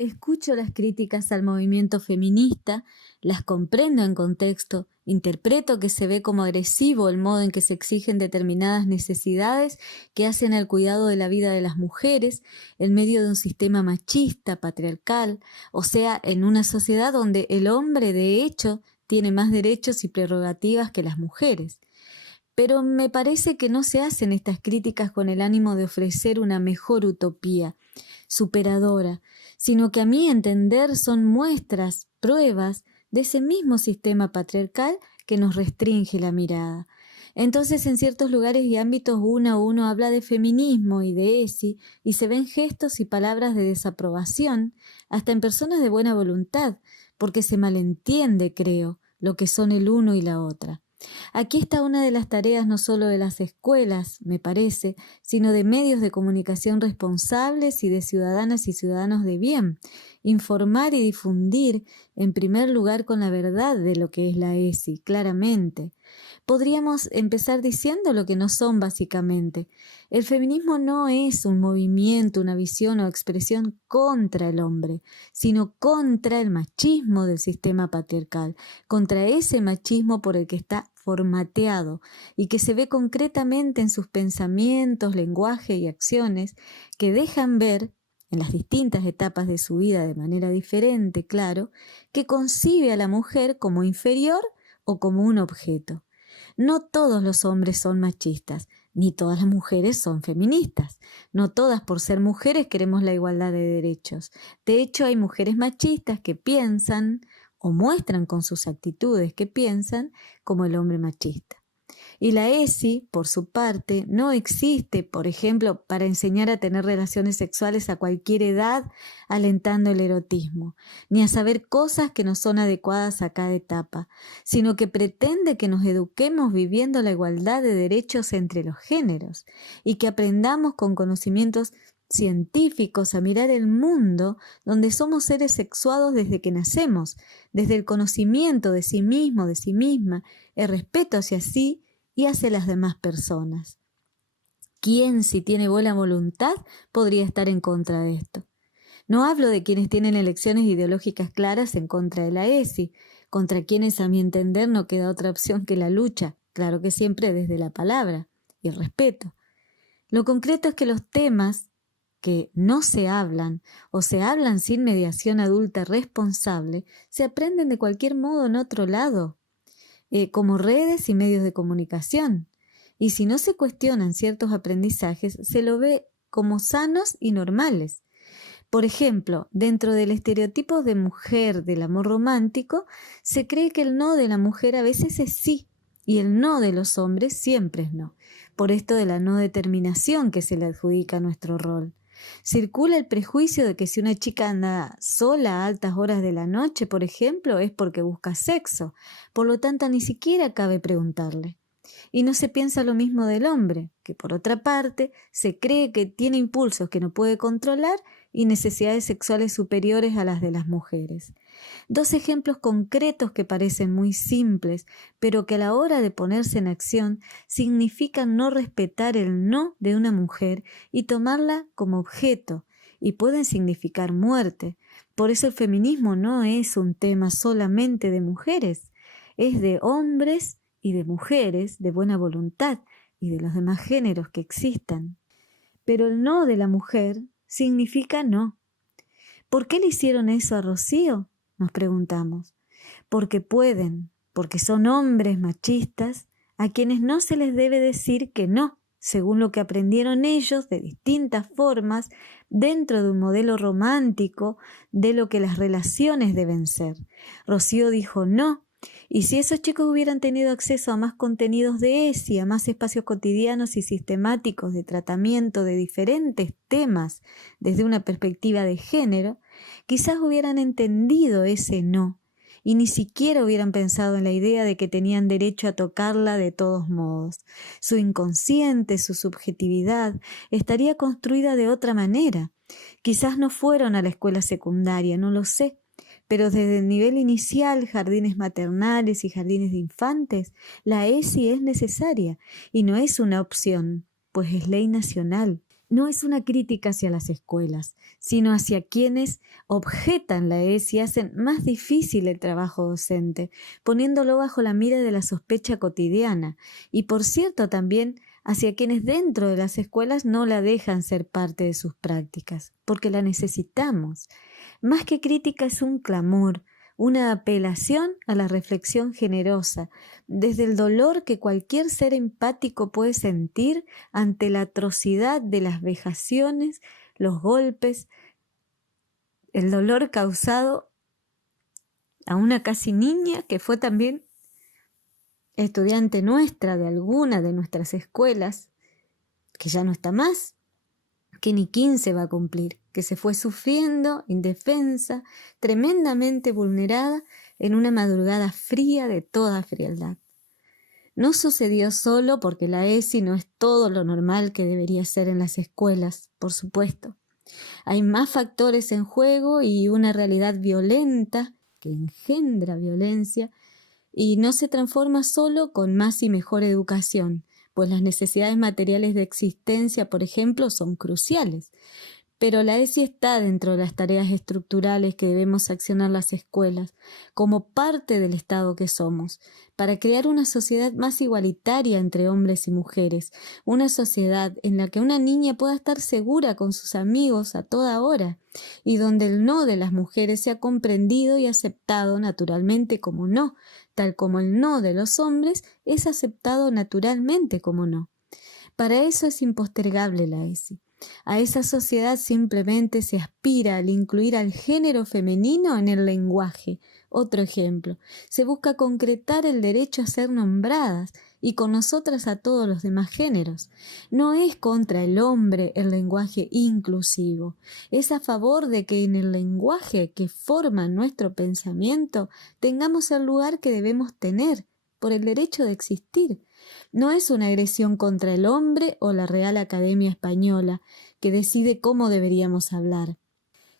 Escucho las críticas al movimiento feminista, las comprendo en contexto, interpreto que se ve como agresivo el modo en que se exigen determinadas necesidades que hacen al cuidado de la vida de las mujeres en medio de un sistema machista, patriarcal, o sea, en una sociedad donde el hombre de hecho tiene más derechos y prerrogativas que las mujeres. Pero me parece que no se hacen estas críticas con el ánimo de ofrecer una mejor utopía, superadora, sino que a mi entender son muestras, pruebas de ese mismo sistema patriarcal que nos restringe la mirada. Entonces, en ciertos lugares y ámbitos uno a uno habla de feminismo y de ESI y se ven gestos y palabras de desaprobación, hasta en personas de buena voluntad, porque se malentiende, creo, lo que son el uno y la otra. Aquí está una de las tareas no solo de las escuelas, me parece, sino de medios de comunicación responsables y de ciudadanas y ciudadanos de bien. Informar y difundir, en primer lugar, con la verdad de lo que es la ESI, claramente. Podríamos empezar diciendo lo que no son básicamente. El feminismo no es un movimiento, una visión o expresión contra el hombre, sino contra el machismo del sistema patriarcal, contra ese machismo por el que está formateado y que se ve concretamente en sus pensamientos, lenguaje y acciones que dejan ver, en las distintas etapas de su vida de manera diferente, claro, que concibe a la mujer como inferior o como un objeto. No todos los hombres son machistas, ni todas las mujeres son feministas. No todas por ser mujeres queremos la igualdad de derechos. De hecho, hay mujeres machistas que piensan o muestran con sus actitudes que piensan como el hombre machista. Y la ESI, por su parte, no existe, por ejemplo, para enseñar a tener relaciones sexuales a cualquier edad, alentando el erotismo, ni a saber cosas que no son adecuadas a cada etapa, sino que pretende que nos eduquemos viviendo la igualdad de derechos entre los géneros y que aprendamos con conocimientos científicos a mirar el mundo donde somos seres sexuados desde que nacemos, desde el conocimiento de sí mismo, de sí misma, el respeto hacia sí y hacia las demás personas. ¿Quién, si tiene buena voluntad, podría estar en contra de esto? No hablo de quienes tienen elecciones ideológicas claras en contra de la ESI, contra quienes a mi entender no queda otra opción que la lucha, claro que siempre desde la palabra y el respeto. Lo concreto es que los temas que no se hablan o se hablan sin mediación adulta responsable se aprenden de cualquier modo en otro lado, como redes y medios de comunicación. Y si no se cuestionan ciertos aprendizajes, se lo ve como sanos y normales. Por ejemplo, dentro del estereotipo de mujer del amor romántico, se cree que el no de la mujer a veces es sí y el no de los hombres siempre es no, por esto de la no determinación que se le adjudica a nuestro rol. Circula el prejuicio de que si una chica anda sola a altas horas de la noche, por ejemplo, es porque busca sexo, por lo tanto ni siquiera cabe preguntarle. Y no se piensa lo mismo del hombre, que por otra parte se cree que tiene impulsos que no puede controlar y necesidades sexuales superiores a las de las mujeres. Dos ejemplos concretos que parecen muy simples, pero que a la hora de ponerse en acción significan no respetar el no de una mujer y tomarla como objeto, y pueden significar muerte. Por eso el feminismo no es un tema solamente de mujeres, es de hombres y de mujeres de buena voluntad y de los demás géneros que existan. Pero el no de la mujer significa no. ¿Por qué le hicieron eso a Rocío?, nos preguntamos. Porque pueden, porque son hombres machistas a quienes no se les debe decir que no, según lo que aprendieron ellos de distintas formas dentro de un modelo romántico de lo que las relaciones deben ser. Rocío dijo no. Y si esos chicos hubieran tenido acceso a más contenidos de ESI, a más espacios cotidianos y sistemáticos de tratamiento de diferentes temas desde una perspectiva de género, quizás hubieran entendido ese no y ni siquiera hubieran pensado en la idea de que tenían derecho a tocarla de todos modos. Su inconsciente, su subjetividad, estaría construida de otra manera. Quizás no fueron a la escuela secundaria, no lo sé. Pero desde el nivel inicial, jardines maternales y jardines de infantes, la ESI es necesaria y no es una opción, pues es ley nacional. no es una crítica hacia las escuelas, sino hacia quienes objetan la ESI y hacen más difícil el trabajo docente, poniéndolo bajo la mira de la sospecha cotidiana. Y por cierto también hacia quienes dentro de las escuelas no la dejan ser parte de sus prácticas, porque la necesitamos. Más que crítica es un clamor, una apelación a la reflexión generosa, desde el dolor que cualquier ser empático puede sentir ante la atrocidad de las vejaciones, los golpes, el dolor causado a una casi niña que fue también estudiante nuestra de alguna de nuestras escuelas, que ya no está más, que ni 15 va a cumplir, que se fue sufriendo, indefensa, tremendamente vulnerada en una madrugada fría de toda frialdad. No sucedió solo porque la ESI no es todo lo normal que debería ser en las escuelas, por supuesto. Hay más factores en juego y una realidad violenta que engendra violencia y no se transforma solo con más y mejor educación, pues las necesidades materiales de existencia, por ejemplo, son cruciales. Pero la ESI está dentro de las tareas estructurales que debemos accionar las escuelas, como parte del Estado que somos, para crear una sociedad más igualitaria entre hombres y mujeres, una sociedad en la que una niña pueda estar segura con sus amigos a toda hora, y donde el no de las mujeres sea comprendido y aceptado naturalmente como no, tal como el no de los hombres es aceptado naturalmente como no. Para eso es impostergable la ESI. A esa sociedad simplemente se aspira al incluir al género femenino en el lenguaje. Otro ejemplo, se busca concretar el derecho a ser nombradas y con nosotras a todos los demás géneros. No es contra el hombre el lenguaje inclusivo, es a favor de que en el lenguaje que forma nuestro pensamiento tengamos el lugar que debemos tener por el derecho de existir. No es una agresión contra el hombre o la Real Academia Española, que decide cómo deberíamos hablar.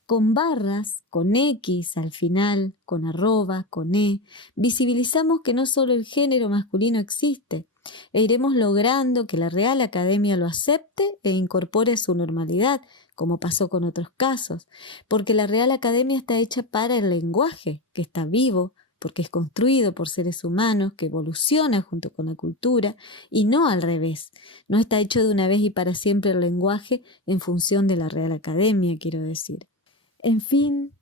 Con barras, con X al final, con arroba, con visibilizamos que no solo el género masculino existe, e iremos logrando que la Real Academia lo acepte e incorpore a su normalidad, como pasó con otros casos, porque la Real Academia está hecha para el lenguaje, que está vivo, porque es construido por seres humanos, que evoluciona junto con la cultura, y no al revés. No está hecho de una vez y para siempre el lenguaje en función de la Real Academia, quiero decir. En fin,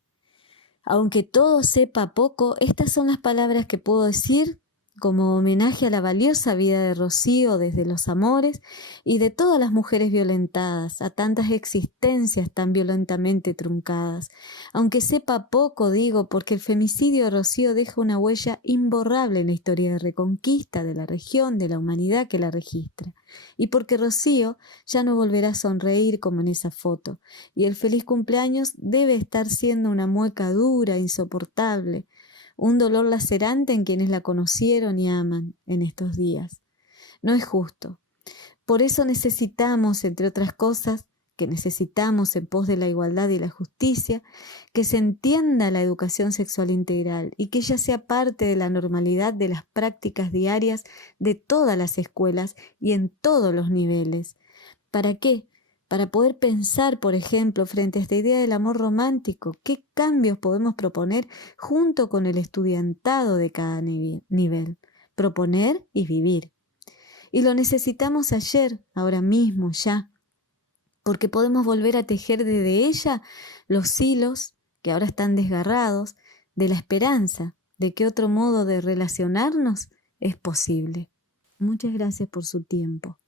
aunque todo sepa poco, estas son las palabras que puedo decir como homenaje a la valiosa vida de Rocío desde los amores y de todas las mujeres violentadas, a tantas existencias tan violentamente truncadas. Aunque sepa poco, digo, porque el femicidio de Rocío deja una huella imborrable en la historia de reconquista de la región, de la humanidad que la registra. Y porque Rocío ya no volverá a sonreír como en esa foto, y el feliz cumpleaños debe estar siendo una mueca dura, insoportable, un dolor lacerante en quienes la conocieron y aman en estos días. No es justo. Por eso necesitamos, entre otras cosas, que necesitamos en pos de la igualdad y la justicia, que se entienda la educación sexual integral y que ella sea parte de la normalidad de las prácticas diarias de todas las escuelas y en todos los niveles. ¿Para qué? Para poder pensar, por ejemplo, frente a esta idea del amor romántico, qué cambios podemos proponer junto con el estudiantado de cada nivel. Proponer y vivir. Y lo necesitamos ayer, ahora mismo, ya, porque podemos volver a tejer desde ella los hilos que ahora están desgarrados de la esperanza de que otro modo de relacionarnos es posible. Muchas gracias por su tiempo.